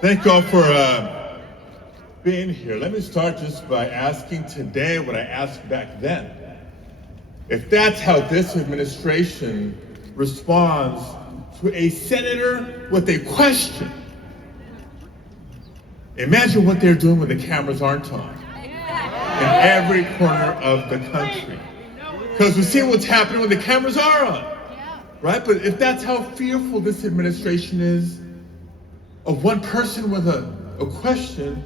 Thank you all for being here. Let me start just by asking today what I asked back then. If that's how this administration responds to a senator with a question, imagine what they're doing when the cameras aren't on in every corner of the country. Because we see what's happening when the cameras are on, right? But if that's how fearful this administration is of one person with a question,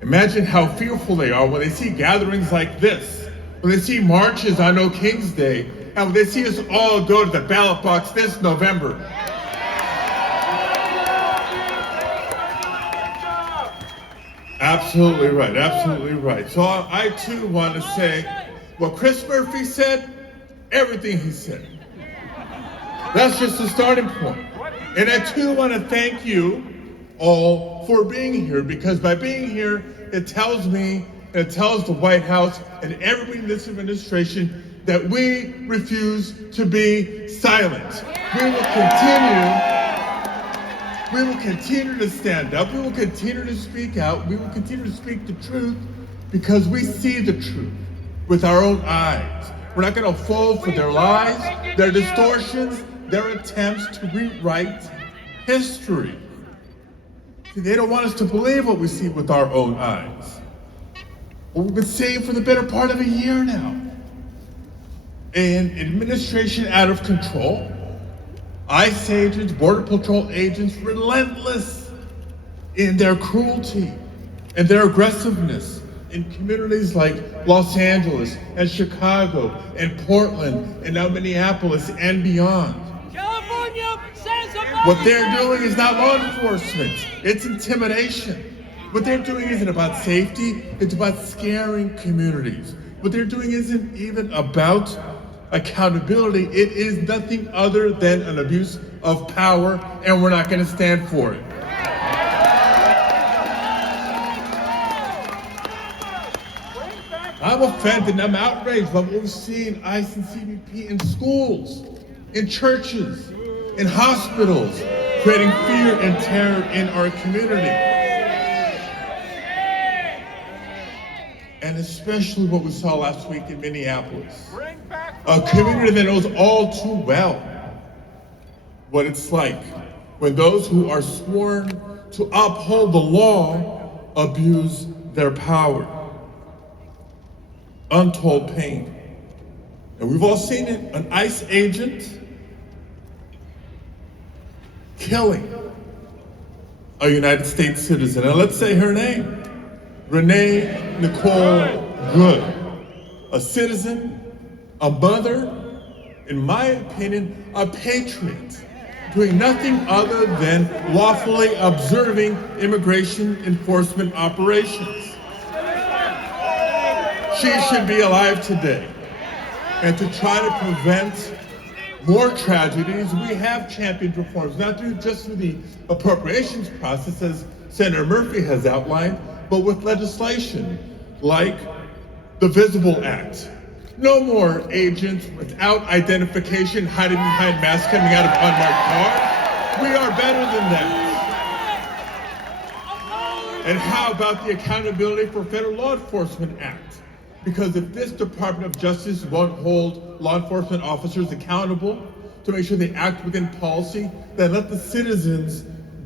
imagine how fearful they are when they see gatherings like this, when they see marches on No King's Day, and when they see us all go to the ballot box this November. Absolutely right, absolutely right. So I too want to say what Chris Murphy said, everything he said. That's just the starting point. And I too want to thank you all for being here, because by being here, it tells me, it tells the White House and everybody in this administration that we refuse to be silent. We will continue to stand up. We will continue to speak out. We will continue to speak the truth because we see the truth with our own eyes. We're not going to fall for their lies, their distortions, their attempts to rewrite history. See, they don't want us to believe what we see with our own eyes. What we've been saying for the better part of a year now. An administration out of control, ICE agents, Border Patrol agents, relentless in their cruelty and their aggressiveness in communities like Los Angeles and Chicago and Portland and now Minneapolis and beyond. California says what they're doing is not law enforcement, it's intimidation. What they're doing isn't about safety, it's about scaring communities. What they're doing isn't even about accountability, it is nothing other than an abuse of power, and we're not going to stand for it. I'm offended, I'm outraged by what we're seeing ICE and CBP in schools, in churches, in hospitals, creating fear and terror in our community. And especially what we saw last week in Minneapolis. A community that knows all too well what it's like when those who are sworn to uphold the law abuse their power. Untold pain. And we've all seen it, an ICE agent killing a United States citizen. And let's say her name, Renee Nicole Good, a citizen, a mother, in my opinion, a patriot, doing nothing other than lawfully observing immigration enforcement operations. She should be alive today. And to try to prevent more tragedies, we have championed reforms, not just through the appropriations process, as Senator Murphy has outlined, but with legislation like the Visible Act. No more agents without identification hiding behind masks coming out of unmarked cars. We are better than that. And how about the Accountability for Federal Law Enforcement Act? Because if this Department of Justice won't hold law enforcement officers accountable to make sure they act within policy, then let the citizens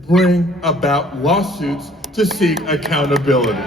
bring about lawsuits to seek accountability.